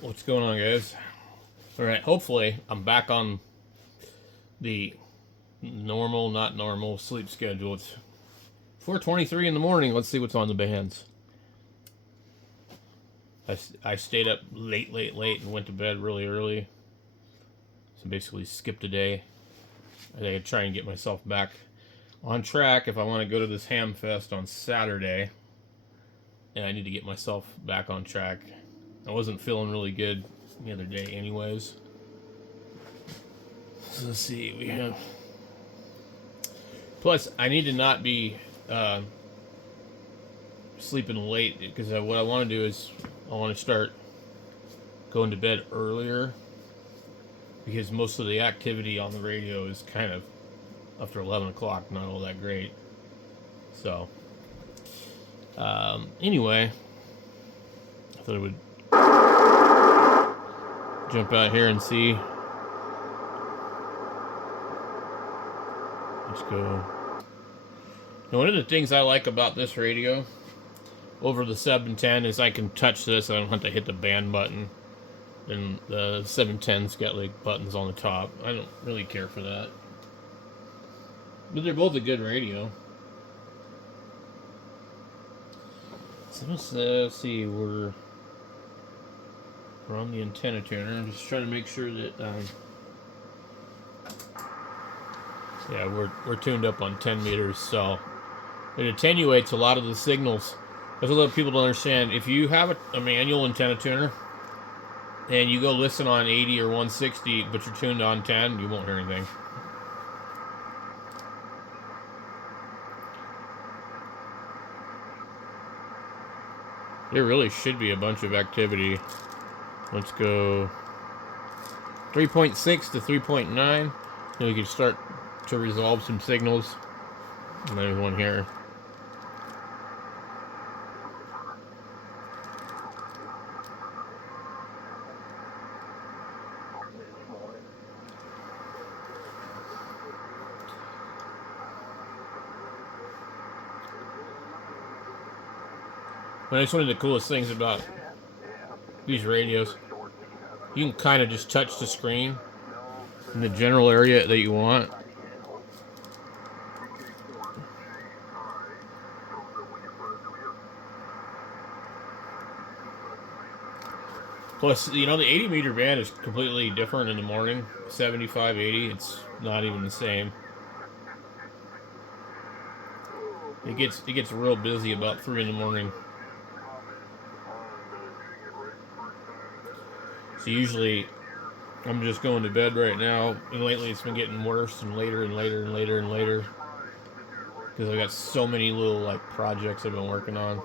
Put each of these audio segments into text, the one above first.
What's going on, guys? All right, hopefully I'm back on the normal, not normal sleep schedule. It's 4:23 in the morning. Let's see what's on the bands. I stayed up late, and went to bed really early. So basically skipped a day. I think I'd try and get myself back on track if I want to go to this Ham Fest on Saturday. And I need to get myself back on track. I wasn't feeling really good the other day anyways. So let's see, we have... Plus, I need to not be sleeping late because what I want to do is I want to start going to bed earlier because most of the activity on the radio is kind of after 11 o'clock, not all that great. So, anyway, I thought I would jump out here and see. Let's go. Now, one of the things I like about this radio over the 710 is I can touch this. I don't have to hit the band button. And the 710's got like buttons on the top. I don't really care for that. But they're both a good radio. So let's see, we're on the antenna tuner. I'm just trying to make sure that yeah, we're tuned up on 10 meters, so it attenuates a lot of the signals. There's a lot of people don't understand. If you have a manual antenna tuner and you go listen on 80 or 160, but you're tuned on 10, you won't hear anything. There really should be a bunch of activity. Let's go 3.6 to 3.9. And we can start to resolve some signals. And there's one here. But that's one of the coolest things about these radios. You can kind of just touch the screen in the general area that you want. Plus, you know, the 80 meter band is completely different in the morning. 75, 80, it's not even the same. It gets real busy about 3 in the morning. So usually I'm just going to bed right now, and lately it's been getting worse and later and later and later and later because I got so many little like projects I've been working on.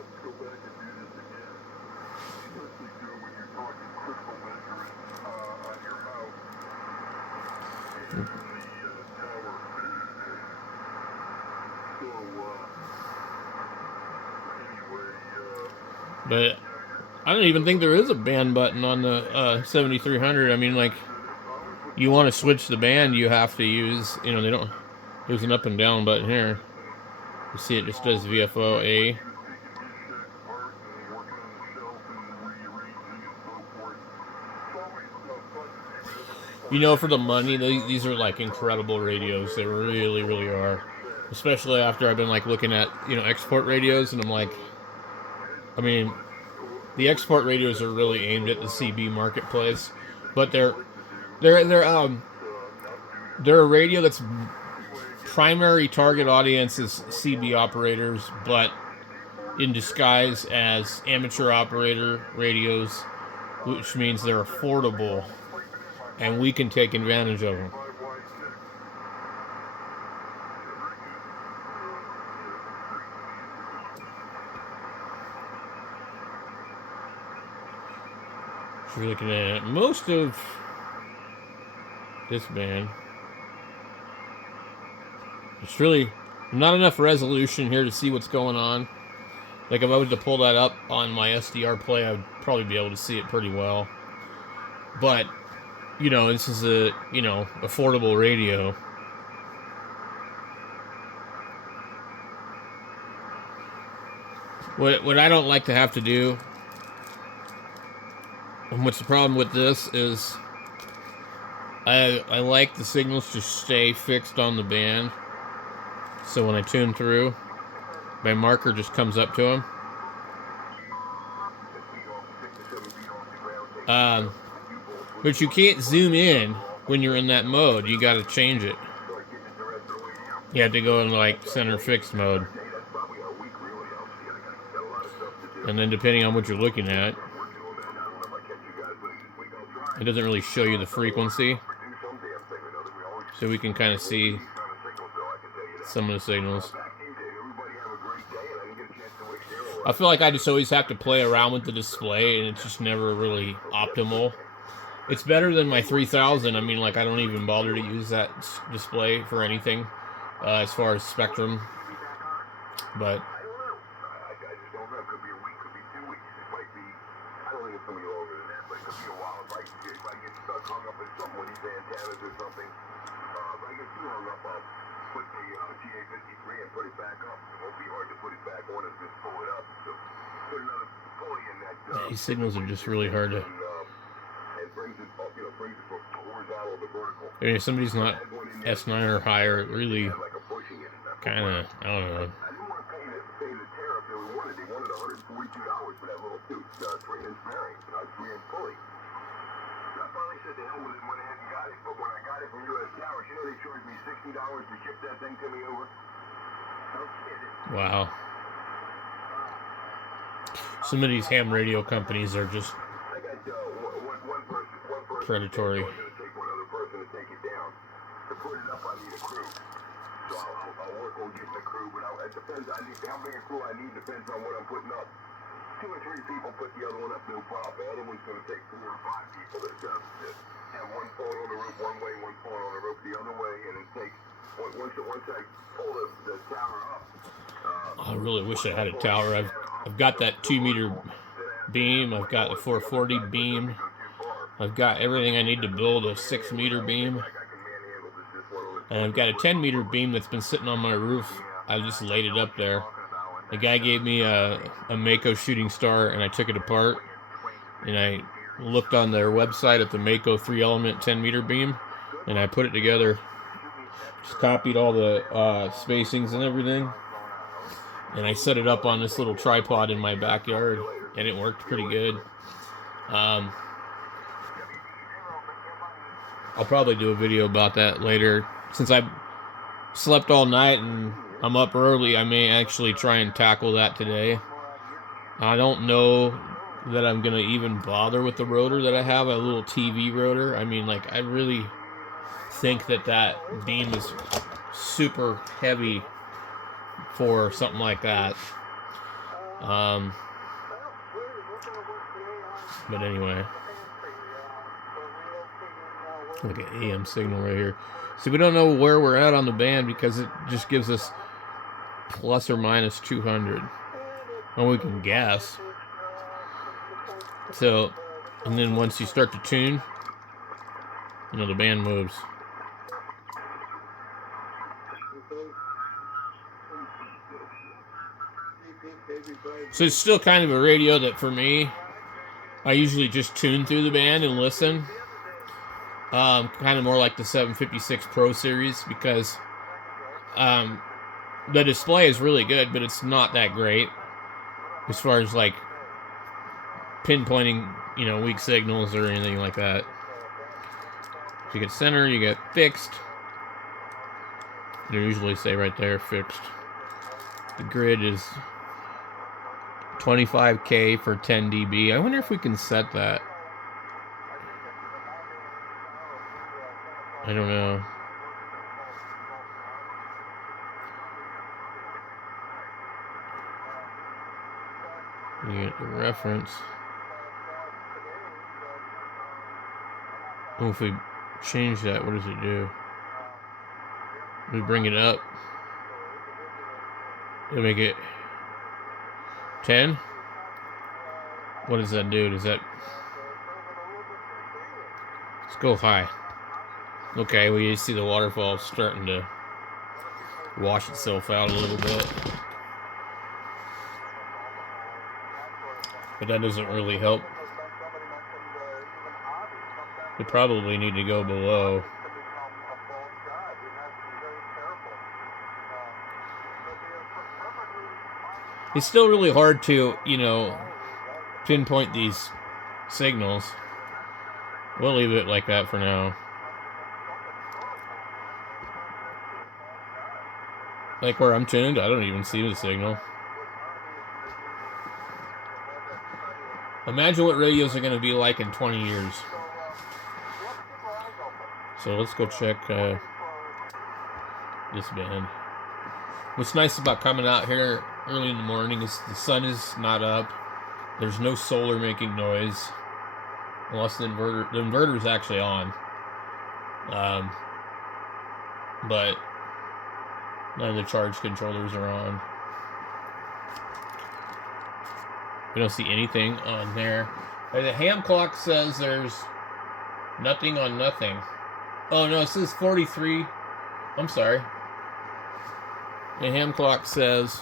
But I don't even think there is a band button on the 7300. I mean, like, you want to switch the band, you have to use, you know, they don't, there's an up and down button here. You see it just does VFO A. You know, for the money, these are like incredible radios. They really, really are. Especially after I've been like looking at, you know, export radios, and I'm like, I mean, the export radios are really aimed at the CB marketplace, but they're a radio that's primary target audience is CB operators, but in disguise as amateur operator radios, which means they're affordable, and we can take advantage of them. So we're looking at most of this band. It's really not enough resolution here to see what's going on. Like, if I was to pull that up on my SDR play, I would probably be able to see it pretty well. But, you know, this is a, you know, affordable radio. What I don't like to have to do And what's the problem with this is I like the signals to stay fixed on the band. So when I tune through, my marker just comes up to them. But you can't zoom in when you're in that mode. You got to change it. You have to go in like center fixed mode. And then depending on what you're looking at, it doesn't really show you the frequency. So we can kind of see some of the signals. I feel like I just always have to play around with the display, and it's just never really optimal. It's better than my 3000. I mean, like, I don't even bother to use that display for anything as far as spectrum. But these signals are just really hard to. I mean, if somebody's not S9 or higher, it really kind of, I don't know. Wow. Some of these ham radio companies are just predatory. Two or three people put the other one up, no problem. The other one's going to take 4 or 5 people that have one phone on the roof one way, one phone on the roof the other way, and it takes, once I pull the tower up. I really wish I had a tower. I've got that 2-meter beam. I've got the 440 beam. I've got everything I need to build a 6-meter beam. And I've got a 10-meter beam that's been sitting on my roof. I just laid it up there. The guy gave me a Mako Shooting Star, and I took it apart. And I looked on their website at the Mako 3-element 10-meter beam, and I put it together. Just copied all the spacings and everything. And I set it up on this little tripod in my backyard, and it worked pretty good. I'll probably do a video about that later. Since I slept all night and I'm up early, I may actually try and tackle that today. I don't know that I'm going to even bother with the rotor that I have, a little TV rotor. I mean, like, I really think that beam is super heavy for something like that. But anyway. Look at AM signal right here. So we don't know where we're at on the band because it just gives us plus or minus 200. And we can guess. So, and then once you start to tune, you know, the band moves. So it's still kind of a radio that for me, I usually just tune through the band and listen. Kind of more like the 756 Pro series because the display is really good, but it's not that great as far as like pinpointing, you know, weak signals or anything like that. So you get center, you get fixed. They usually say right there, fixed. The grid is 25K for 10 dB. I wonder if we can set that. I don't know. You get the reference. Oh, if we change that, what does it do? We bring it up. It'll make it 10. What does that do? Does that... Let's go high. Okay, we see the waterfall starting to wash itself out a little bit. But that doesn't really help They probably need to go below. It's still really hard to, pinpoint these signals. We'll leave it like that for now. Like where I'm tuned, I don't even see the signal. Imagine what radios are going to be like in 20 years. So let's go check this band. What's nice about coming out here early in the morning is the sun is not up. There's no solar making noise. Unless the inverter's actually on. But none of the charge controllers are on. We don't see anything on there. The ham clock says there's nothing on nothing. Oh no, it says 43. I'm sorry. The ham clock says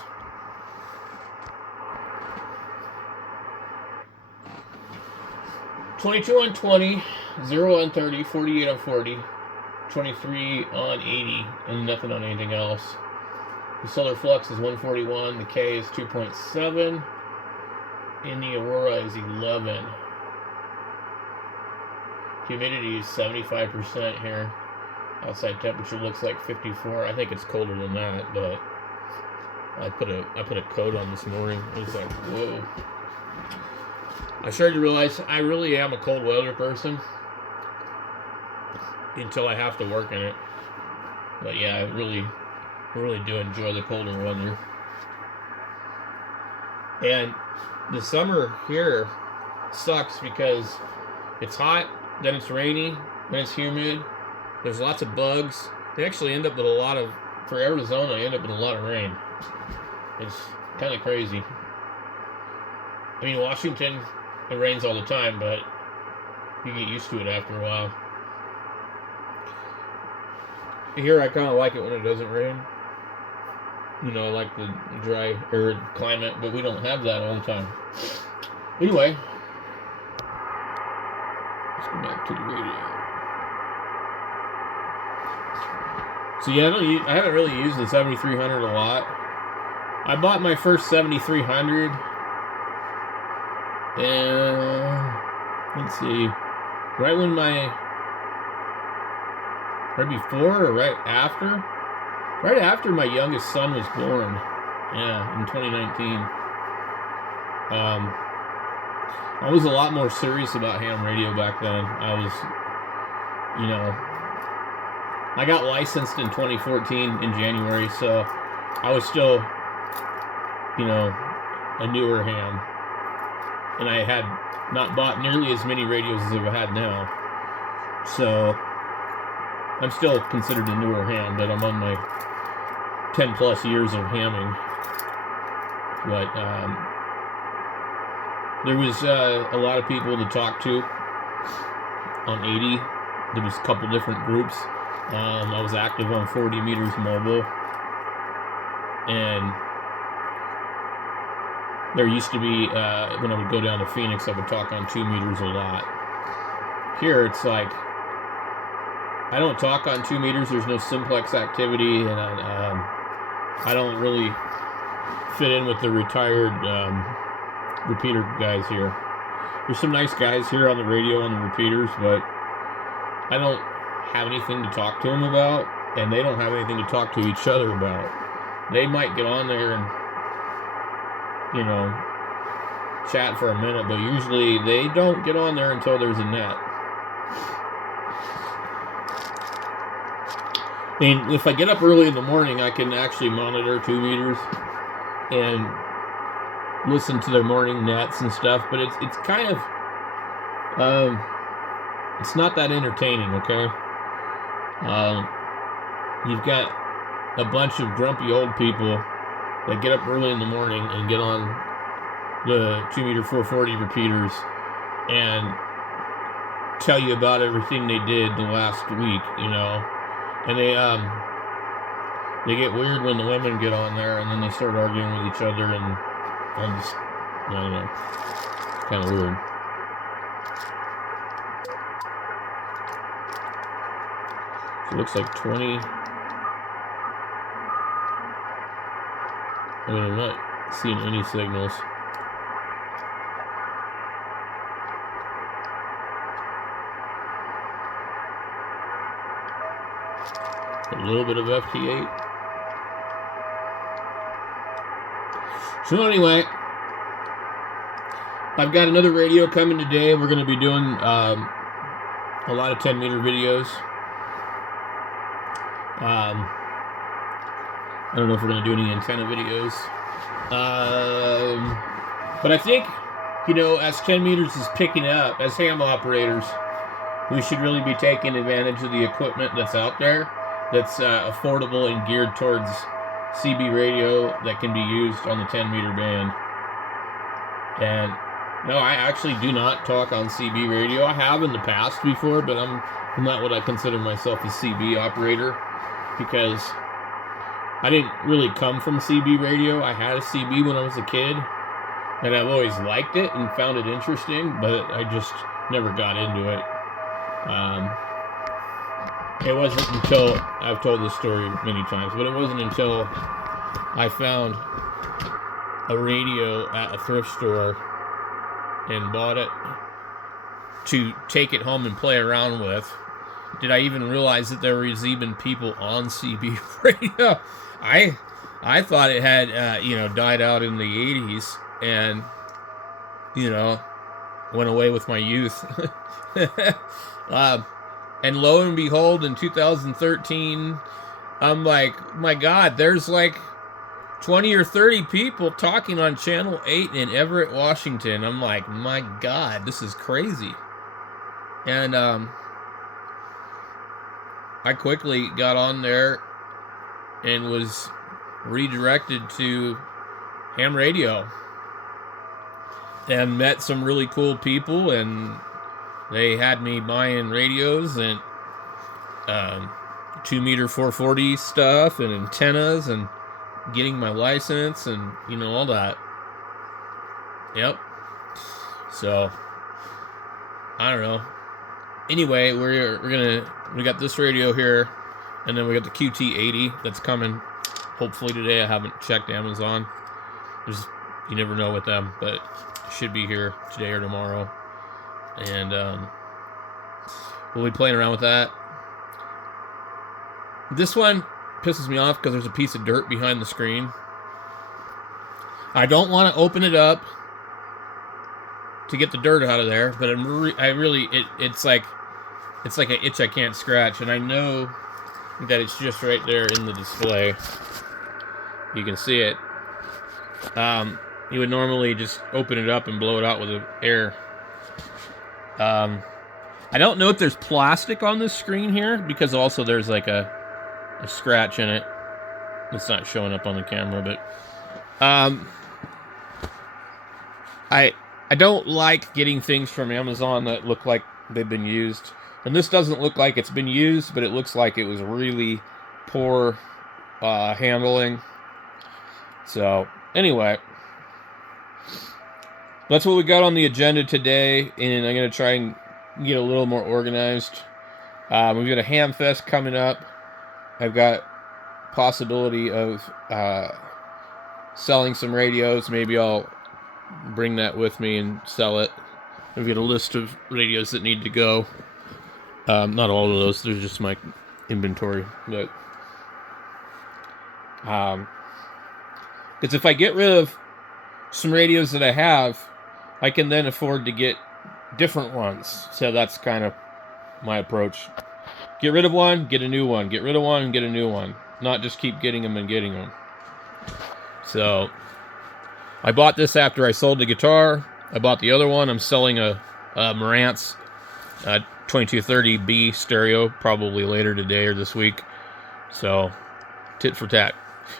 22 on 20, 0 on 30, 48 on 40, 23 on 80, and nothing on anything else. The solar flux is 141, the K is 2.7, and the aurora is 11. Humidity is 75% here. Outside temperature looks like 54. I think it's colder than that, but I put a coat on this morning. It was like, whoa. I started to realize I really am a cold weather person until I have to work in it. But yeah, I really do enjoy the colder weather. And the summer here sucks because it's hot, then it's rainy, then it's humid. There's lots of bugs. They actually end up with for Arizona, they end up with a lot of rain. It's kind of crazy. I mean, Washington, it rains all the time, but you get used to it after a while. Here, I kind of like it when it doesn't rain. I like the dry, arid climate, but we don't have that all the time. Anyway, let's go back to the radio. So yeah, I haven't really used the 7300 a lot. I bought my first 7300, and let's see, right before or right after? Right after my youngest son was born. Yeah, in 2019. I was a lot more serious about ham radio back then. I got licensed in 2014 in January, so I was still, a newer ham. And I had not bought nearly as many radios as I've had now. So I'm still considered a newer ham, but I'm on my 10 plus years of hamming. But there was a lot of people to talk to on 80. There was a couple different groups. I was active on 40 meters mobile, and there used to be, when I would go down to Phoenix, I would talk on 2 meters a lot. Here, it's like, I don't talk on 2 meters, there's no simplex activity, and I don't really fit in with the retired repeater guys here. There's some nice guys here on the radio on the repeaters, but I don't have anything to talk to them about, and they don't have anything to talk to each other about. They might get on there and, chat for a minute, but usually they don't get on there until there's a net. And if I get up early in the morning, I can actually monitor 2 meters and listen to their morning nets and stuff, but it's kind of it's not that entertaining, okay? You've got a bunch of grumpy old people that get up early in the morning and get on the 2 meter 440 repeaters and tell you about everything they did the last week, and they get weird when the women get on there, and then they start arguing with each other, and I don't know, kind of weird. So it looks like 20. I mean, I'm not seeing any signals. A little bit of FT8. So anyway, I've got another radio coming today. We're going to be doing a lot of 10-meter videos. I don't know if we're going to do any antenna videos. But I think, you know, as 10 meters is picking up, as ham operators, we should really be taking advantage of the equipment that's out there that's affordable and geared towards CB radio that can be used on the 10-meter band. And no, I actually do not talk on CB radio. I have in the past before, but I'm not what I consider myself a CB operator, because I didn't really come from CB radio. I had a CB when I was a kid, and I've always liked it and found it interesting, but I just never got into it. It wasn't until, I've told this story many times, but it wasn't until I found a radio at a thrift store and bought it to take it home and play around with did I even realize that there was even people on CB radio. I thought it had died out in the 80s and went away with my youth. And lo and behold, in 2013, I'm like, my God, there's like 20 or 30 people talking on Channel 8 in Everett, Washington. I'm like, my God, this is crazy. And I quickly got on there and was redirected to ham radio and met some really cool people, and they had me buying radios and 2-meter 440 stuff and antennas and getting my license and all that. Yep. So I don't know. Anyway, we got this radio here, and then we got the QT80 that's coming hopefully today. I haven't checked Amazon. You never know with them, but it should be here today or tomorrow. And we'll be playing around with that. This one pisses me off because there's a piece of dirt behind the screen. I don't want to open it up to get the dirt out of there, but it's like an itch I can't scratch, and I know that it's just right there in the display. You can see it. You would normally just open it up and blow it out with air. I don't know if there's plastic on this screen here, because also there's like a scratch in it. It's not showing up on the camera, but I don't like getting things from Amazon that look like they've been used. And this doesn't look like it's been used, but it looks like it was really poor handling. So anyway, that's what we got on the agenda today, and I'm going to try and get a little more organized. We've got a ham fest coming up. I've got possibility of selling some radios. Maybe I'll bring that with me and sell it. We've got a list of radios that need to go. Not all of those. There's just my inventory. But because if I get rid of some radios that I have, I can then afford to get different ones. So that's kind of my approach. Get rid of one, get a new one. Get rid of one, get a new one. Not just keep getting them and getting them. So I bought this after I sold the guitar. I bought the other one. I'm selling a Marantz 2230B stereo probably later today or this week. So tit for tat.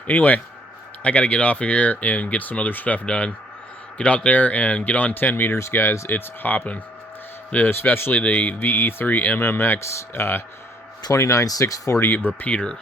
Anyway, I got to get off of here and get some other stuff done. Get out there and get on 10 meters, guys. It's hopping. Especially the VE3 MMX 29640 repeater.